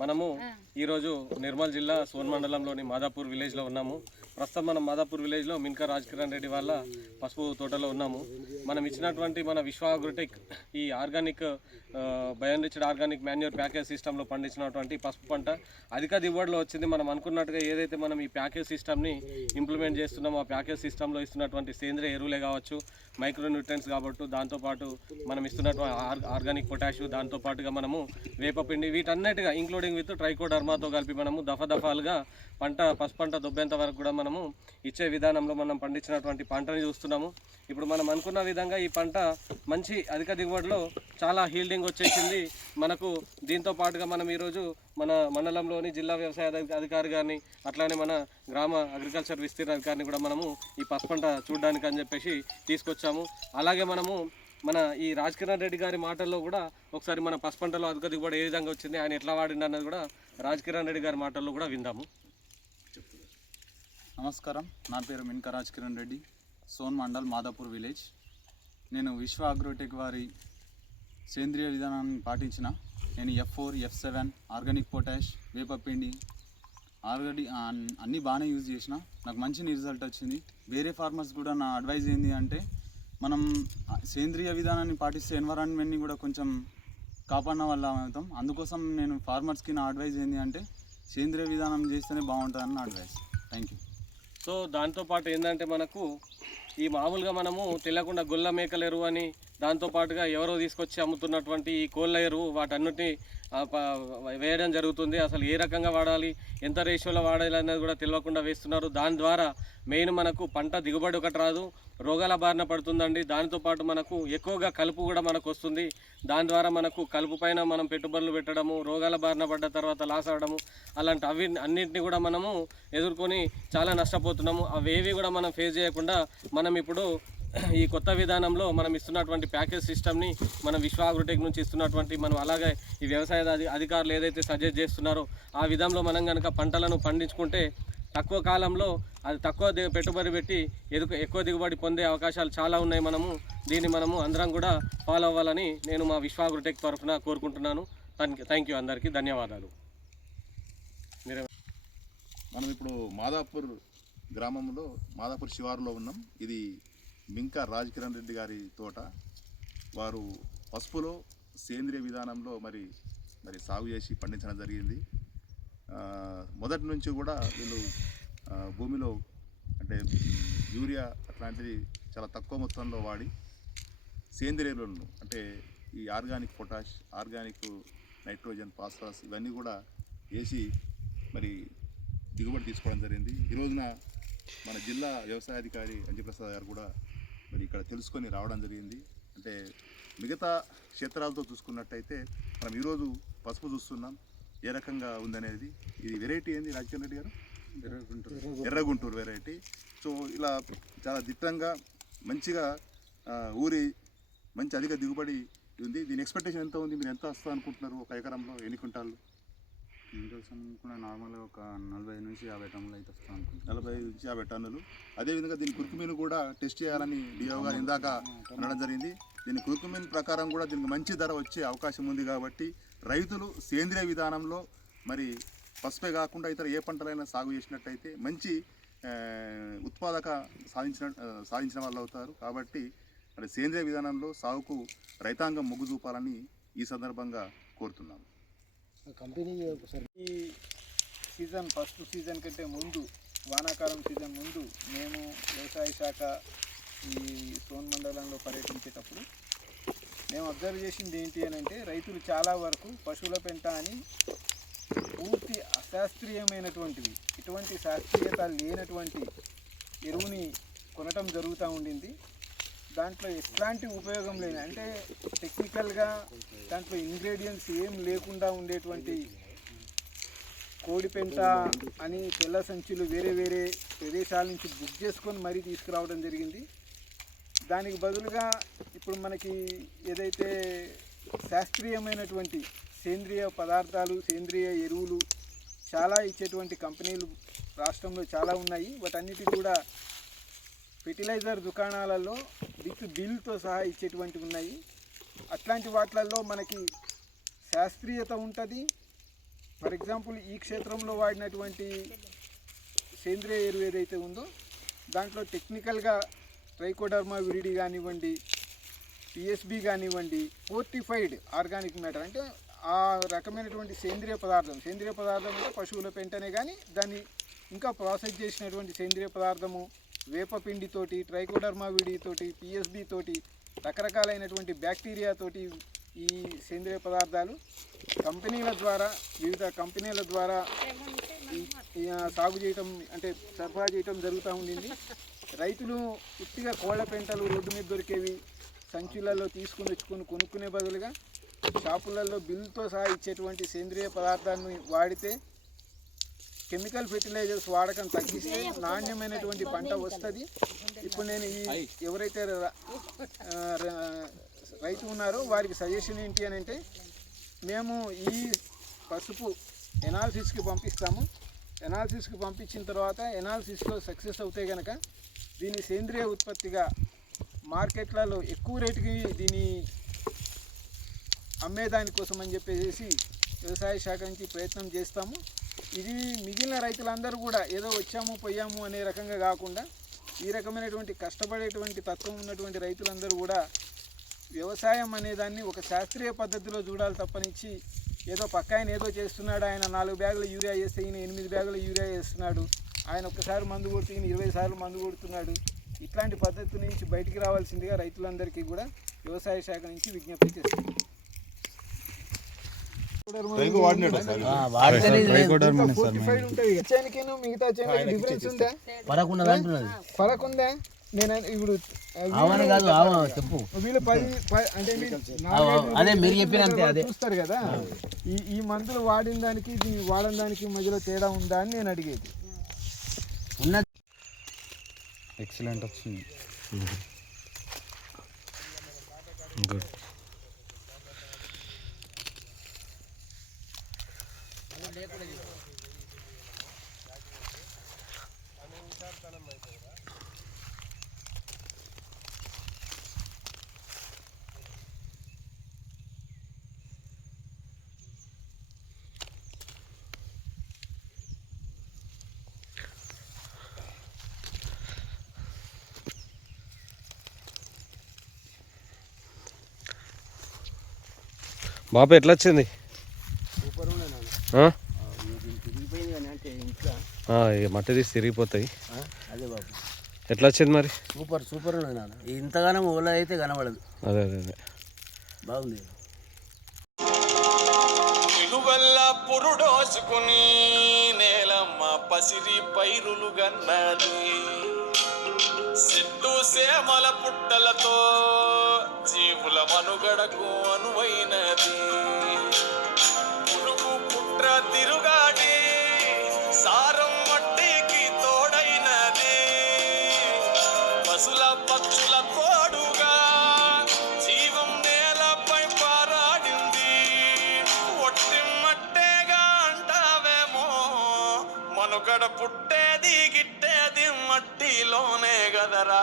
మనము ఈరోజు నిర్మల్ జిల్లా సోన్ మండలంలోని మాదాపూర్ విలేజ్లో ఉన్నాము. ప్రస్తుతం మనం మాదాపూర్ విలేజ్లో మిన్కా రాజ్ కిరణ్ రెడ్డి వాళ్ళ పసుపు తోటలో ఉన్నాము. మనం ఇచ్చినటువంటి మన విశ్వ అగ్రోటెక్ ఈ ఆర్గానిక్ బయోన్రిచ్డ్ ఆర్గానిక్ మాన్యూర్ ప్యాకేజ్ సిస్టంలో పండించినటువంటి పసుపు పంట అధిక దిగుబడిలో వచ్చింది. మనం అనుకున్నట్టుగా ఏదైతే మనం ఈ ప్యాకేజ్ సిస్టమ్ని ఇంప్లిమెంట్ చేస్తున్నామో ఆ ప్యాకేజ్ సిస్టంలో ఇస్తున్నటువంటి సేంద్రియ ఎరువులే కావచ్చు, మైక్రో న్యూట్రియన్స్ కాబట్టి, దాంతోపాటు మనం ఇస్తున్నటువంటి ఆర్గానిక్ పొటాషియం, దాంతోపాటుగా మనము వేపపిండి, వీటన్నిటిగా ఇంక్లూడింగ్ విత్ ట్రైకోడర్మాతో కలిపి మనము దఫాలుగా పసుపు పంట దొబ్బేంత వరకు కూడా మనము ఇచ్చే విధానంలో మనం పండించినటువంటి పంటని చూస్తున్నాము. ఇప్పుడు మనం అనుకున్న విధంగా ఈ పంట మంచి అధిక దిగుబడిలో చాలా హీల్డింగ్ వచ్చేసింది మనకు. దీంతో పాటుగా మనం ఈరోజు మన మండలంలోని జిల్లా వ్యవసాయ అధికారి గారిని, అట్లానే మన గ్రామ అగ్రికల్చర్ విస్తీర్ణ అధికారిని కూడా మనము ఈ పసుపు పంట చూడడానికి అని చెప్పేసి తీసుకొచ్చాము. అలాగే మనము మన ఈ రాజ్ కిరణ్ రెడ్డి గారి మాటల్లో కూడా ఒకసారి మన పసుపు పంటలో అధిక దిగుబడి ఏ విధంగా వచ్చింది, ఆయన ఎట్లా వాడింది అన్నది కూడా రాజ్ కిరణ్ రెడ్డి గారి మాటల్లో కూడా విందాము. నమస్కారం, నా పేరు మిన్కా రాజ్ కిరణ్ రెడ్డి, సోన్ మండల్ మాదాపూర్ విలేజ్. నేను విశ్వ అగ్రోటెక్ వారి సేంద్రియ విధానాన్ని పాటించిన నేను F4, F7 ఆర్గానిక్ పొటాష్, వేపపిండి అన్నీ బాగానే యూజ్ చేసిన. నాకు మంచి రిజల్ట్ వచ్చింది. వేరే ఫార్మర్స్ కూడా నా అడ్వైజ్ ఏంటి అంటే మనం సేంద్రియ విధానాన్ని పాటిస్తే ఎన్విరాన్మెంట్ని కూడా కొంచెం కాపాడిన వల్ల అవుతాం. అందుకోసం నేను ఫార్మర్స్కి నా అడ్వైజ్ ఏంటి అంటే సేంద్రియ విధానం చేస్తేనే బాగుంటుందని నా అడ్వైజ్. Thank you. సో దాంతోపాటు ఏంటంటే మనకు ఈ మామూలుగా మనము తెలియకుండా గొల్ల మేకల ఎరువు అని, దాంతోపాటుగా ఎవరో తీసుకొచ్చి అమ్ముతున్నటువంటి ఈ కోళ్ళ ఎరువు, వాటన్నిటిని వేయడం జరుగుతుంది. అసలు ఏ రకంగా వాడాలి, ఎంత రేషియోలో వాడాలి అనేది కూడా తెలియకుండా వేస్తున్నారు. దాని ద్వారా మెయిన్ మనకు పంట దిగుబడి ఒకటి రాదు, రోగాల బారిన పడుతుందండి. దానితోపాటు మనకు ఎక్కువగా కలుపు కూడా మనకు వస్తుంది. దాని ద్వారా మనకు కలుపు పైన మనం పెట్టుబడులు పెట్టడము, రోగాల బారిన పడ్డ తర్వాత లాస్ అవ్వడము, అలాంటి అన్నింటినీ కూడా మనము ఎదుర్కొని చాలా నష్టపోతున్నాము. అవేవి కూడా మనం ఫేస్ చేయకుండా మనం ఇప్పుడు ఈ కొత్త విధానంలో మనం ఇస్తున్నటువంటి ప్యాకేజ్ సిస్టమ్ని మనం విశ్వ అగ్రోటెక్ నుంచి ఇస్తున్నటువంటి మనం అలాగే ఈ వ్యవసాయ అధికారులు ఏదైతే సజెస్ట్ చేస్తున్నారో ఆ విధంలో మనం కనుక పంటలను పండించుకుంటే తక్కువ కాలంలో అది తక్కువ పెట్టుబడి పెట్టి ఎక్కువ దిగుబడి పొందే అవకాశాలు చాలా ఉన్నాయి. దీన్ని మనము అందరం కూడా ఫాలో అవ్వాలని నేను మా విశ్వ అగ్రోటెక్ తరఫున కోరుకుంటున్నాను. థ్యాంక్ యూ, అందరికీ ధన్యవాదాలు. మనం ఇప్పుడు మాదాపూర్ గ్రామంలో మాదాపూర్ శివారులో ఉన్నాం. ఇది మిన్కా రాజ్ కిరణ్ రెడ్డి గారి తోట. వారు పసుపులో సేంద్రియ విధానంలో మరి సాగు చేసి పండించడం జరిగింది. మొదటి నుంచి కూడా వీళ్ళు భూమిలో అంటే యూరియా అట్లాంటిది చాలా తక్కువ మొత్తంలో వాడి సేంద్రియ ఎరువులను అంటే ఈ organic potash, organic nitrogen, phosphorus ఇవన్నీ కూడా వేసి మరి దిగుబడి తీసుకోవడం జరిగింది. ఈ రోజున మన జిల్లా వ్యవసాయ అధికారి అంజప్రసాద్ గారు కూడా మరి ఇక్కడ తెలుసుకొని రావడం జరిగింది. అంటే మిగతా క్షేత్రాలతో చూసుకున్నట్టయితే మనం ఈరోజు పసుపు చూస్తున్నాం ఏ రకంగా ఉందనేది. ఇది వెరైటీ ఏంది రాజకీయ రెడ్డి గారు? ఎర్రగుంటూరు వెరైటీ. సో ఇలా చాలా దిట్టంగా మంచిగా ఊరి మంచి అధిక దిగుబడి ఉంది. దీని ఎక్స్పెక్టేషన్ ఎంత ఉంది? మీరు ఎంత వస్తుంది అనుకుంటున్నారు? ఒక ఎకరంలో ఎన్ని క్వింటాలు? కూడా నార్మల్గా ఒక 40 నుంచి 50 టన్నులు అయితే వస్తాను అనుకుంటున్నాను. 40 నుంచి 50 టన్నులు. అదేవిధంగా దీని కుర్కుమీను కూడా టెస్ట్ చేయాలని డిఓ గారు ఇందాక అనడం జరిగింది. దీని కుర్కుమీన్ ప్రకారం కూడా దీనికి మంచి ధర వచ్చే అవకాశం ఉంది. కాబట్టి రైతులు సేంద్రియ విధానంలో మరి పసుపే కాకుండా ఇతర ఏ పంటలైనా సాగు చేసినట్టయితే మంచి ఉత్పాదక సాధించిన వాళ్ళు అవుతారు. కాబట్టి మరి సేంద్రియ విధానంలో సాగుకు రైతాంగం మొగ్గు చూపాలని ఈ సందర్భంగా కోరుతున్నాము. ఈ సీజన్ ఫస్ట్ సీజన్ కంటే ముందు, వానాకాలం సీజన్ ముందు మేము వ్యవసాయ శాఖ ఈ సోన్ మండలంలో పర్యటించేటప్పుడు మేము అబ్జర్వ్ చేసింది ఏంటి అని అంటే రైతులు చాలా వరకు పశువుల పెంట అని పూర్తి అశాస్త్రీయమైనటువంటివి, ఇటువంటి శాస్త్రీయత లేనటువంటి ఎరువుని కొనటం జరుగుతూ ఉండింది. దాంట్లో ఎట్లాంటి ఉపయోగం లేని అంటే టెక్నికల్గా దాంట్లో ఇంగ్రీడియంట్స్ ఏం లేకుండా ఉండేటువంటి కోడిపెంట అని తెల్ల సంచులు వేరే వేరే ప్రదేశాల నుంచి బుక్ చేసుకొని మరీ తీసుకురావడం జరిగింది. దానికి బదులుగా ఇప్పుడు మనకి ఏదైతే శాస్త్రీయమైనటువంటి సేంద్రియ పదార్థాలు, సేంద్రియ ఎరువులు చాలా ఇచ్చేటువంటి కంపెనీలు రాష్ట్రంలో చాలా ఉన్నాయి. వాటన్నిటి కూడా ఫెర్టిలైజర్ దుకాణాలలో విత్ బిల్తో సహా ఇచ్చేటువంటివి ఉన్నాయి. అట్లాంటి వాటిలలో మనకి శాస్త్రీయత ఉంటుంది, ఫర్ ఎగ్జాంపుల్ ఈ క్షేత్రంలో వాడినటువంటి సేంద్రియ ఎరువు ఏదైతే ఉందో దాంట్లో టెక్నికల్గా ట్రైకోడర్మా విరిడి కానివ్వండి, పిఎస్బి కానివ్వండి, ఫోర్టిఫైడ్ ఆర్గానిక్ మ్యాటర్ అంటే ఆ రకమైనటువంటి సేంద్రియ పదార్థం అంటే పశువుల పెంటనే కానీ దాన్ని ఇంకా ప్రాసెస్ చేసినటువంటి సేంద్రియ పదార్థము, వేపపిండితోటి, ట్రైకోడర్మా విడితోటి, పిఎస్బి తోటి, రకరకాలైనటువంటి బ్యాక్టీరియా తోటి ఈ సేంద్రియ పదార్థాలు వివిధ కంపెనీల ద్వారా సాగు చేయటం అంటే సరఫరా చేయటం జరుగుతూ ఉండింది. రైతులు ఉత్తిగా కోళ్ళ పెంటలు రోడ్డు మీద దొరికేవి సంచులలో తీసుకుని వచ్చుకొని కొనుక్కునే బదులుగా షాపులలో బిల్లుతో సహా ఇచ్చేటువంటి సేంద్రియ పదార్థాన్ని వాడితే కెమికల్ ఫెర్టిలైజర్స్ వాడకం తగ్గిస్తే నాణ్యమైనటువంటి పంట వస్తుంది. ఇప్పుడు నేను ఈ ఎవరైతే రైతు ఉన్నారో వారికి సజెషన్ ఏంటి అని అంటే, మేము ఈ పసుపు ఎనాలిసిస్కి పంపిస్తాము. ఎనాలిసిస్కి పంపించిన తర్వాత ఎనాలిసిస్లో సక్సెస్ అవుతే కనుక దీన్ని సేంద్రియ ఉత్పత్తిగా మార్కెట్లలో ఎక్కువ రేటుకి దీన్ని అమ్మేదానికోసం అని చెప్పేసి వ్యవసాయ శాఖ నుంచి ప్రయత్నం చేస్తాము. ఇది మిగిలిన రైతులందరూ కూడా ఏదో వచ్చాము పోయాము అనే రకంగా కాకుండా ఈ రకమైనటువంటి కష్టపడేటువంటి తత్వం ఉన్నటువంటి రైతులందరూ కూడా వ్యవసాయం అనేదాన్ని ఒక శాస్త్రీయ పద్ధతిలో చూడాలి తప్పనిచ్చి ఏదో పక్క ఆయన ఏదో చేస్తున్నాడు, ఆయన 4 బ్యాగులు యూరియా వేస్తే ఈయన 8 బ్యాగులు యూరియా వేస్తున్నాడు, ఆయన ఒక్కసారి మందు కొడితే ఈయన 20 సార్లు మందు కొడుతున్నాడు, ఇట్లాంటి పద్ధతి నుంచి బయటికి రావాల్సిందిగా రైతులందరికీ కూడా వ్యవసాయ శాఖ నుంచి విజ్ఞప్తి చేస్తుంది. ఫరక్ ఉందా? నేను ఇప్పుడు వీళ్ళు 10 అంటే చూస్తారు కదా, ఈ మందులు వాడిన దానికి వాడిన దానికి మధ్యలో తేడా ఉందా అని నేను అడిగేది. ఎక్సలెంట్ వచ్చింది. గుడ్. బాబు ఎట్లా వచ్చింది? మట్టి తీసి తిరిగిపోతాయి. అదే బాబు ఎట్లా వచ్చింది మరి? సూపర్ ఉన్నది నాన్న. ఇంతగానం ఓలా అయితే కనబడదు. అదే బాగుంది. పురుడోసుకుని నేలమ్మ పసిరి పైరులు గన్నది, సిట్టు సేమల పుట్టలతో జీవుల మనుగడకు అనువైనది, పురుగు పుట్ర తిరుగాడి సారం మట్టికి తోడైనది, పశుల పక్షుల తోడుగా జీవం నేలపై పారాడింది, ఒట్టి మట్టేగా అంటావేమో మనుగడ పుట్టేది గిట్టేది మట్టిలోనే గదరా.